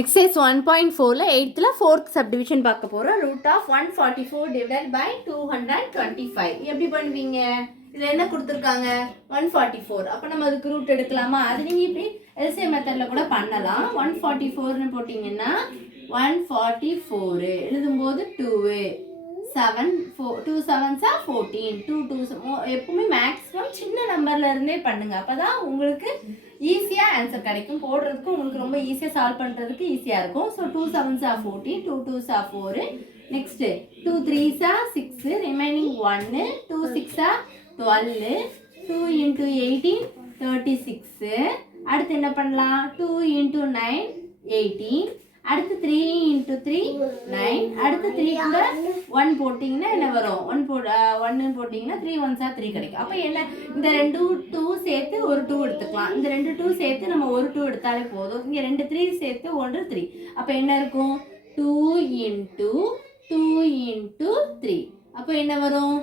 Exercise 1.4ல 8th fourth subdivision பார்க்க போறோம். root of 144 divided by 225 எப்படி பண்ணுவீங்க? இதுல என்ன கொடுத்திருக்காங்க? 144. அப்ப நம்ம அதுக்கு ரூட் எடுக்கலாமா? அது நீங்க இப்படி LCM மெத்தட்ல கூட பண்ணலாம். 144 னு போடிங்கன்னா 144 எழுதும்போது 2 7 2 7s are 14 2 2 எப்பவுமே மேக்ஸிமம் சின்ன நம்பர்ல இருந்தே பண்ணுங்க. அப்பதான் உங்களுக்கு ஈஸியா ஆன்சர் கிடைக்கும். போடுறதுக்கு உங்களுக்கு ரொம்ப ஈஸியா சால்வ் பண்றதுக்கு ஈஸியா இருக்கும். So 2 7s are 14 2 2s are 4 next 2 3s are 6 remaining 1 2 6 are 12 2 into 18 36 அடுத்து என்ன பண்ணலாம் 2 into 9 18 அடுத்து 3 into 3 9 அடுத்து 3 கூட 1 போட்டிங்கன்னா என்ன வரும் 1 போட்டிங்கன்னா 3 1s are 3 கிடைக்கும். அப்போ என்ன இந்த ரெண்டு 2 சேர்த்து ஒரு 2 எடுத்துக்கலாம். இந்த ரெண்டு 2 சேர்த்து நம்ம ஒரு 2 எடுத்தாலே போதும். இங்கே ரெண்டு 3 சேர்த்து 1 3 அப்போ என்ன இருக்கும் 2 into 2 into 3 அப்போ என்ன வரும்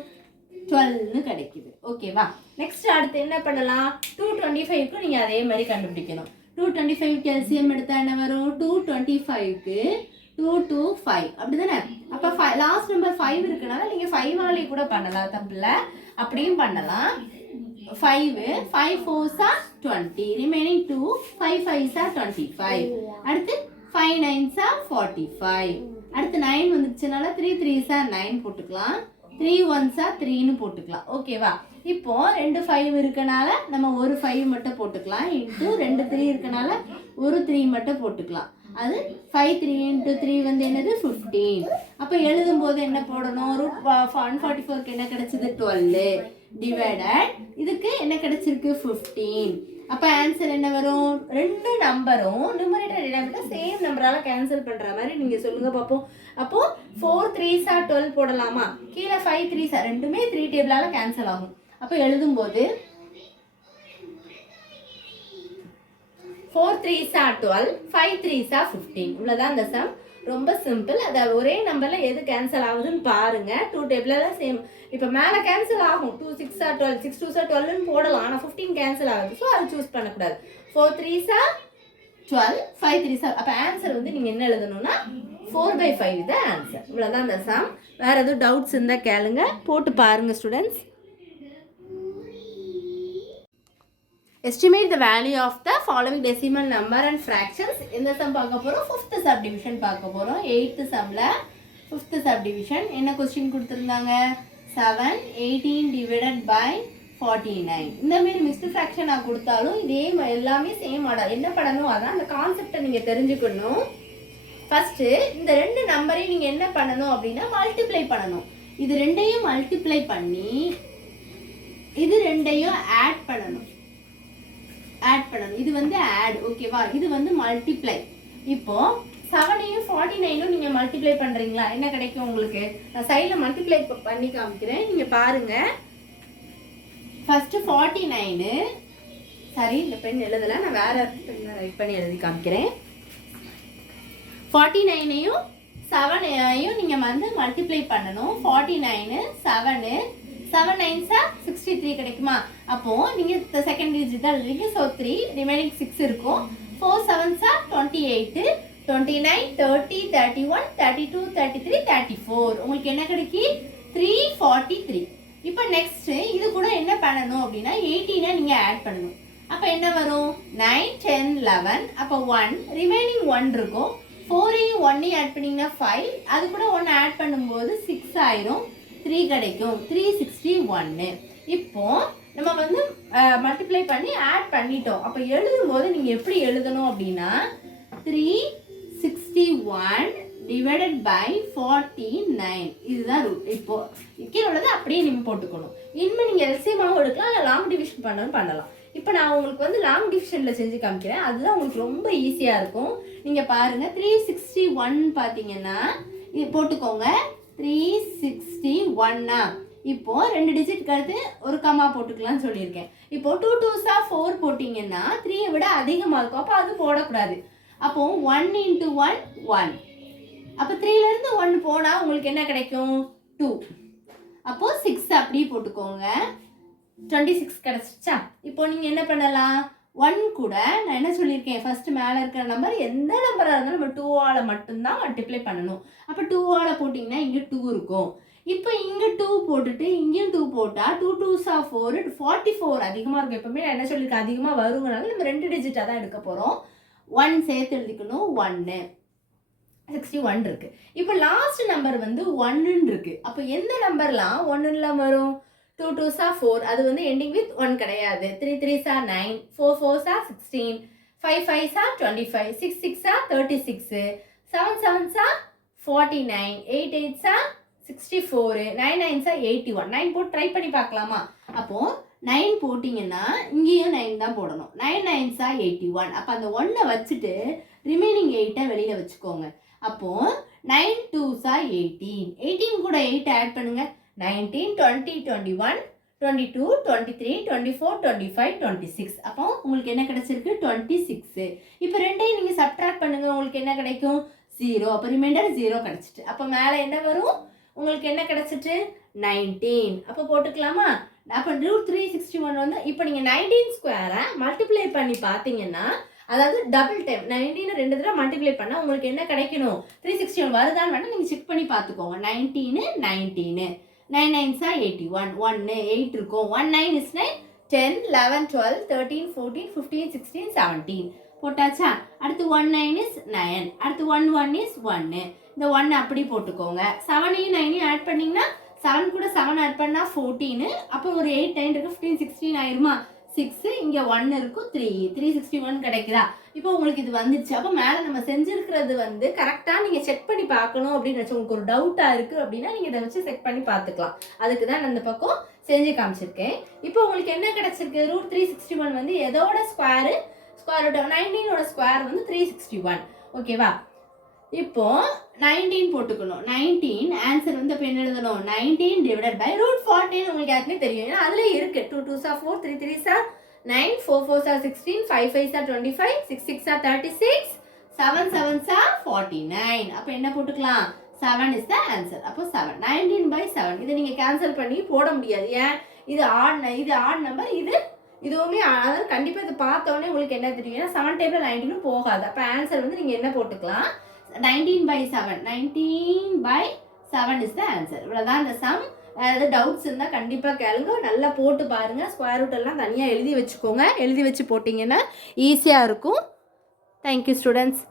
12 கிடைக்குது. ஓகேவா? நெக்ஸ்ட் அடுத்து என்ன பண்ணலாம் 225க்கு நீங்கள் அதே மாதிரி கண்டுபிடிக்கணும். 225 LCM எடுத்தா என்ன வரும் 225க்கு 2 2 5 அப்படிதானே? அப்போ லாஸ்ட் நம்பர் 5 இருக்குனால நீங்கள் 5 ஆலே கூட பண்ணலாம், தப்பில்ல. அப்படியும் பண்ணலாம். 5 5 4s are 20 remaining 2 5 5s are 25 அடுத்து 5 9s are 45 அடுத்து 9 வந்துச்சுனால 3 3s are 9 போட்டுக்கலாம். 3 1s are 3ன்னு போட்டுக்கலாம். ஓகேவா? இப்போ ரெண்டு 5 இருக்கனால நம்ம ஒரு 5 மட்டும் போட்டுக்கலாம். இன்ட்டு ரெண்டு 3 இருக்கனால ஒரு 3 மட்டும் போட்டுக்கலாம். அது 5 3 into 3 வந்து என்னது 15. அப்போ எழுதும் போது என்ன போடணும் ரூட் 144க்கு என்ன கிடைச்சது 12 டிவைடட் இதுக்கு என்ன கிடைச்சிருக்கு 15. அப்போ ஆன்சர் என்ன வரும் ரெண்டு நம்பரும் நியூமரேட்டர் டினாமினேட்டர் சேம் நம்பரால கேன்சல் பண்ற மாதிரி நீங்க சொல்லுங்க பார்ப்போம். அப்போ 4 3s are 12 போடலாமா? கீழே 5 3s are ரெண்டுமே 3 டேபிளால கேன்சல் ஆகும். அப்போ எழுதும்போது 4 3s are 12 5 3s are 15 இவ்வளவுதான் இந்த சம். ரொம்ப சிம்பிள். அதை ஒரே நம்பர்ல எது கேன்சல் ஆகுதுன்னு பாருங்க. 2 டேபிளால சேம். இப்போ மேலே கேன்சல் ஆகும் 2 6 are 12 6 2s are 12ன்னு போடலாம். ஆனால் 15 கேன்சல் ஆகுது. ஸோ அது சூஸ் பண்ணக்கூடாது. 4 3s are 12 5 3s are அப்போ ஆன்சர் வந்து நீங்கள் என்ன எழுதணும்னா 4/5 தான் ஆன்சர். இவ்வளோதான் இந்த சம். வேறு எதுவும் டவுட்ஸ் இருந்தால் கேளுங்க, போட்டு பாருங்க students. Estimate the value of the following decimal number and fractions. இந்த சம் பார்க்க போகிறோம். 5th subdivision பார்க்க போகிறோம். 8th சம்மில் 5th subdivision என்ன கொஸ்டின் கொடுத்துருந்தாங்க 7 18 divided by 49. இந்த மாதிரி மிக்ஸ்டு ஃப்ராக்ஷனாக கொடுத்தாலும் இதே எல்லாமே சேம் ஆர்டர். என்ன பண்ணணும் அதான் அந்த கான்செப்டை நீங்கள் தெரிஞ்சுக்கணும். ஃபஸ்ட்டு இந்த ரெண்டு நம்பரையும் நீங்கள் என்ன பண்ணணும் அப்படின்னா மல்டிப்ளை பண்ணணும். இது ரெண்டையும் மல்டிப்ளை பண்ணி இது ரெண்டையும் ஆட் பண்ணணும். இது வந்து ஆட். ஓகேவா? இது வந்து மல்டிப்ளை. இப்போ 7ஐயும் 49ம் நீங்க மல்டிப்ளை பண்றீங்களா என்ன கிடைக்கும் உங்களுக்கு? நான் சைடுல மல்டிப்ளை பண்ணி காமிக்கிறேன், நீங்க பாருங்க. ஃபர்ஸ்ட் 49 சரி இந்த பென் எழுதல, நான் வேற பென் ரைட் பண்ணி எழுதி காமிக்கிறேன். 49ஐயும் 7ஐயும் நீங்க வந்து மல்டிப்ளை பண்ணணும். 49 7 7 9s are 63 கிடைக்குமா? அப்போ நீங்க செகண்ட் டிஜிட் தான் எழுதுறீங்க. ஸோ 3 ரிமைனிங் 6 இருக்கும். 4 7s are 28 29 30 31 32 33 34 உங்களுக்கு என்ன கிடைக்கி 343. இப்போ நெக்ஸ்ட் இது கூட என்ன பண்ணணும் அப்படின்னா 18 நீங்க ஆட் பண்ணணும். அப்போ என்ன வரும் 9 10 11 அப்போ 1 ரிமைனிங் 1 இருக்கும். 4ஐயும் 1ஐயும் ஆட் பண்ணீங்கன்னா 5 அது கூட 1 ஆட் பண்ணும்போது 6 ஆயிரும். 3 கிடைக்கும் 361. இப்போ நம்ம வந்து மல்டிப்ளை பண்ணி ஆட் பண்ணிட்டோம். அப்போ எழுதும்போது நீங்கள் எப்படி எழுதணும் அப்படின்னா 361 டிவைடட் பை 49 இதுதான் ரூட். இப்போ கீழே உள்ளது அப்படியே நீங்கள் போட்டுக்கணும். இனிமேல் நீங்கள் எல்சிஎம்மாவும் எடுக்கலாம், இல்லை லாங் டிவிஷன் பண்ணலாம். இப்போ நான் உங்களுக்கு வந்து லாங் டிவிஷனில் செஞ்சு காமிக்கிறேன். அதுதான் உங்களுக்கு ரொம்ப ஈஸியாக இருக்கும். நீங்கள் பாருங்கள் 361 பார்த்தீங்கன்னா இது போட்டுக்கோங்க 361. இப்போ ரெண்டு டிஜிட் அடுத்து ஒரு கமா போட்டுக்கலாம்னு சொல்லியிருக்கேன். இப்போ 2 2s are 4 போட்டிங்கன்னா 3ஐ விட அதிகமாக இருக்கும். அப்போ அது போடக்கூடாது. அப்போ 1 into 1 1. அப்போ 3லேருந்து 1 போனால் உங்களுக்கு என்ன கிடைக்கும் 2. அப்போ 6 அப்படியே போட்டுக்கோங்க. 26 கிடச்சிச்சா? இப்போ நீங்கள் என்ன பண்ணலாம் 1 கூட நான் என்ன சொல்லியிருக்கேன், ஃபர்ஸ்ட் மேலே இருக்கிற நம்பர் எந்த நம்பராக இருந்தாலும் நம்ம 2ஆல் மட்டும்தான் மல்டிப்ளை பண்ணணும். அப்போ 2ஆல் போட்டிங்கன்னா இங்கே 2 இருக்கும். இப்போ இங்கே 2 போட்டுட்டு இங்கேயும் 2 போட்டால் 2 2s are 4 44 அதிகமாக இருக்கும். எப்பவுமே நான் என்ன சொல்லியிருக்கேன், அதிகமாக வருங்கனால நம்ம 2 டிஜிட்டாக தான் எடுக்க போகிறோம். 1 சேர்த்து எழுதிக்கணும், 1 61 இருக்கு. இப்போ லாஸ்ட் நம்பர் வந்து 1 இருக்கு. அப்போ எந்த நம்பர்லாம் 1 வரும்? 2 2s are 4, அது வந்து எண்டிங் வித் 1 கிடையாது. 3 3s are 9, 4 4s are 16, 5 5s are 25, 6 6s are 36, 7 7s are 49, 8 8s are 64, 9 9s are 81. 9 போட்டு ட்ரை பண்ணி பார்க்கலாமா? அப்போ 9 போட்டிங்கன்னா இங்கேயும் 9 தான் போடணும். 9 9s are 81. அப்போ அந்த 1 வச்சுட்டு ரிமைனிங் 8 வெளியில் வச்சுக்கோங்க. அப்போ 9 2s are 18. 18 கூட 8 ஆட் பண்ணுங்க. 19 20 21 22 23 24 25 26. அப்போ உங்களுக்கு என்ன கிடைச்சிருக்கு? 26. இப்போ ரெண்டையும் நீங்கள் சப்ட்ராக்ட் பண்ணுங்க, உங்களுக்கு என்ன கிடைக்கும்? 0. அப்போ ரிமைண்டர் 0 கிடைச்சிட்டு. அப்போ மேலே என்ன வரும்? உங்களுக்கு என்ன கிடைச்சிட்டு? 19. அப்போ போட்டுக்கலாமா? அப்போ √361 வந்து இப்போ நீங்கள் 19 ஸ்கொயரை மல்டிப்ளை பண்ணி பார்த்தீங்கன்னா, அதாவது டபுள் டைம் 19 2 தடவை மல்டிப்ளை பண்ணால் உங்களுக்கு என்ன கிடைக்கணும்? 361 வருதான்னு வேணால் நீங்கள் செக் பண்ணி பார்த்துக்கோங்க. 19 19 9 9s are 81, 1 8 இருக்கும். 1 9 is 9, 10 11 12 13 14 15 16 17 போட்டாச்சா? அடுத்து 1 9 is 9, அடுத்து 1 1 is 1. இந்த 1 அப்படி போட்டுக்கோங்க. 7 9 ஆட் பண்ணிங்கன்னா 7 கூட 7 ஆட் பண்ணால் 14. அப்போ ஒரு 8 9 இருக்கு, 15 16 ஆயிருமா? 6, இங்கே 1 இருக்கும், 3 361 கிடைக்குதா? இப்போ உங்களுக்கு இது வந்துச்சு. அப்போ மேலே நம்ம செஞ்சுருக்கிறது வந்து கரெக்டாக நீங்கள் செக் பண்ணி பார்க்கணும் அப்படின்னு வச்சு உங்களுக்கு ஒரு டவுட்டாக இருக்குது அப்படின்னா நீங்கள் இதை வச்சு செக் பண்ணி பார்த்துக்கலாம். அதுக்கு தான் நான் இந்த பக்கம் செஞ்சு காமிச்சிருக்கேன். இப்போ உங்களுக்கு என்ன கிடச்சிருக்கு? √361 வந்து எதோட ஸ்கொயர் ரூட் 19ஓட ஸ்கொயர் வந்து 361. ஓகேவா? இப்போ 19 போட்டுக்கணும். 19 ஆன்சர் வந்து இப்போ என்ன எழுதணும்? 19 டிவைடட் பை √14. உங்களுக்கு யாருக்குமே தெரியும், ஏன்னா அதில் இருக்கு. 2 2s are 4, 3 3s are 9, 4 4s are 16, 5 5s are 25, 6 6s are 36, 7 7s are 49. அப்போ என்ன போட்டுக்கலாம்? 7 is the answer. அப்போ 7 19/7. இதை நீங்கள் கேன்சல் பண்ணி போட முடியாது. ஏன்? இது ஆட் நம்பர், இதுவுமே அதாவது கண்டிப்பாக இதை பார்த்தோன்னே உங்களுக்கு என்ன தெரியும்? ஏன்னா 7 டைமில் 19 போகாது. அப்போ ஆன்சர் வந்து நீங்கள் என்ன போட்டுக்கலாம்? 19/7. 19/7 is the answer. இவ்வளோதான் இந்த சம். ஏதாவது டவுட்ஸ் இருந்தால் கண்டிப்பாக கேளுங்க. நல்லா போட்டு பாருங்கள். ஸ்கொயர் ரூட் எல்லாம் தனியாக எழுதி வச்சுக்கோங்க. எழுதி வச்சு போட்டிங்கன்னா ஈஸியாக இருக்கும். Thank you students.